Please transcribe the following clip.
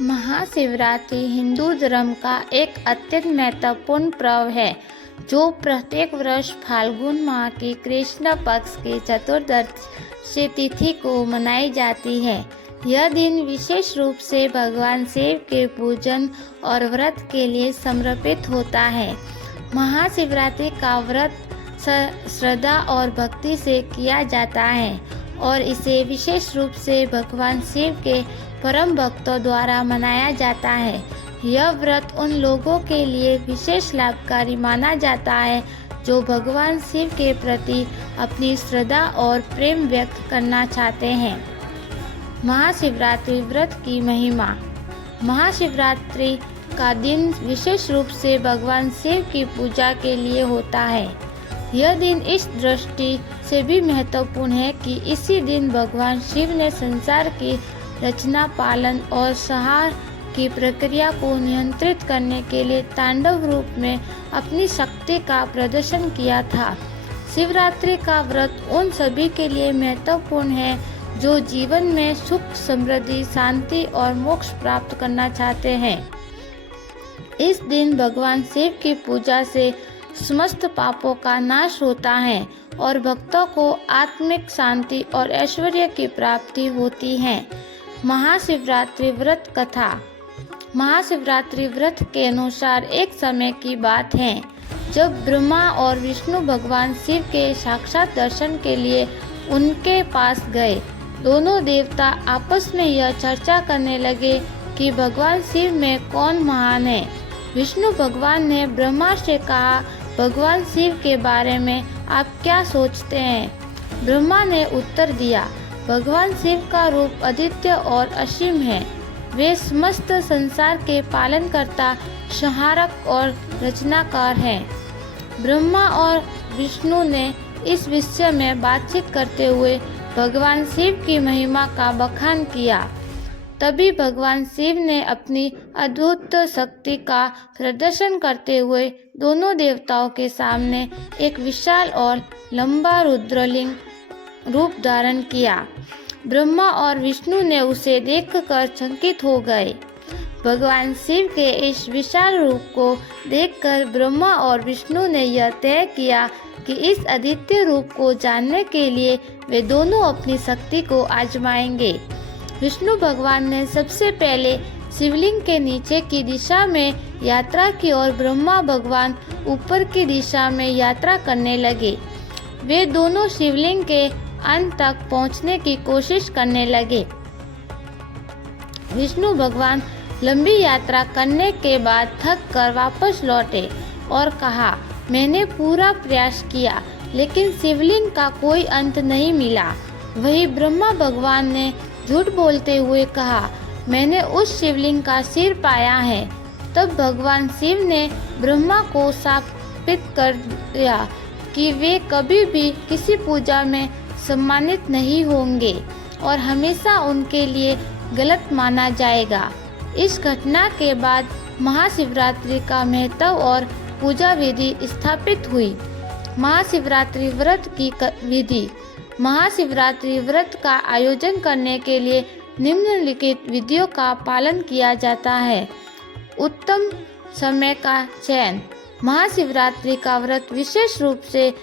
महाशिवरात्रि हिंदू धर्म का एक अत्यंत महत्वपूर्ण पर्व है जो प्रत्येक वर्ष फाल्गुन माह की कृष्ण पक्ष की चतुर्दशी तिथि को मनाई जाती है। यह दिन विशेष रूप से भगवान शिव के पूजन और व्रत के लिए समर्पित होता है। महाशिवरात्रि का व्रत श्रद्धा और भक्ति से किया जाता है और इसे विशेष रूप से भगवान शिव के परम भक्तों द्वारा मनाया जाता है। यह व्रत उन लोगों के लिए विशेष लाभकारी माना जाता है जो भगवान शिव के प्रति अपनी श्रद्धा और प्रेम व्यक्त करना चाहते हैं। महाशिवरात्रि व्रत की महिमा। महाशिवरात्रि का दिन विशेष रूप से भगवान शिव की पूजा के लिए होता है। यह दिन इस दृष्टि से भी महत्वपूर्ण है कि इसी दिन भगवान शिव ने संसार की रचना, पालन और संहार की प्रक्रिया को नियंत्रित करने के लिए तांडव रूप में अपनी शक्ति का प्रदर्शन किया था। शिवरात्रि का व्रत उन सभी के लिए महत्वपूर्ण है जो जीवन में सुख, समृद्धि, शांति और मोक्ष प्राप्त करना चाहते हैं। इस दिन भगवान शिव की पूजा से समस्त पापों का नाश होता है और भक्तों को आत्मिक शांति और ऐश्वर्य की प्राप्ति होती है। महाशिवरात्रि व्रत कथा। महाशिवरात्रि व्रत के अनुसार एक समय की बात है जब ब्रह्मा और विष्णु भगवान शिव के साक्षात दर्शन के लिए उनके पास गए। दोनों देवता आपस में यह चर्चा करने लगे कि भगवान शिव में कौन महान है। विष्णु भगवान ने ब्रह्मा से कहा, भगवान शिव के बारे में आप क्या सोचते हैं? ब्रह्मा ने उत्तर दिया, भगवान शिव का रूप अद्वितीय और असीम है। वे समस्त संसार के पालनकर्ता, संहारक और रचनाकार हैं। ब्रह्मा और विष्णु ने इस विषय में बातचीत करते हुए भगवान शिव की महिमा का बखान किया। तभी भगवान शिव ने अपनी अद्भुत शक्ति का प्रदर्शन करते हुए दोनों देवताओं के सामने एक विशाल और लंबा रुद्रलिंग रूप धारण किया। ब्रह्मा और विष्णु ने उसे देखकर चकित हो गए। भगवान शिव के इस विशाल रूप को देखकर ब्रह्मा और विष्णु ने यह तय किया कि इस अद्वितीय रूप को जानने के लिए वे दोनों अपनी शक्ति को आजमाएंगे। विष्णु भगवान ने सबसे पहले शिवलिंग के नीचे की दिशा में यात्रा की और ब्रह्मा भगवान ऊपर की दिशा में यात्रा करने लगे। वे दोनों शिवलिंग के अंत तक पहुंचने की कोशिश करने लगे। विष्णु भगवान लंबी यात्रा करने के बाद थक कर वापस लौटे और कहा, मैंने पूरा प्रयास किया लेकिन शिवलिंग का कोई अंत नहीं मिला। वही ब्रह्मा भगवान ने झूठ बोलते हुए कहा, मैंने उस शिवलिंग का सिर पाया है। तब भगवान शिव ने ब्रह्मा को शापित कर दिया कि वे कभी भी किसी पूजा में सम्मानित नहीं होंगे और हमेशा उनके लिए गलत माना जाएगा। इस घटना के बाद महाशिवरात्रि का महत्व और पूजा विधि स्थापित हुई। महाशिवरात्रि व्रत की विधि। महाशिवरात्रि व्रत का आयोजन करने के लिए निम्नलिखित विधियों का पालन किया जाता है। उत्तम समय का चयन। महाशिवरात्रि का व्रत विशेष रूप से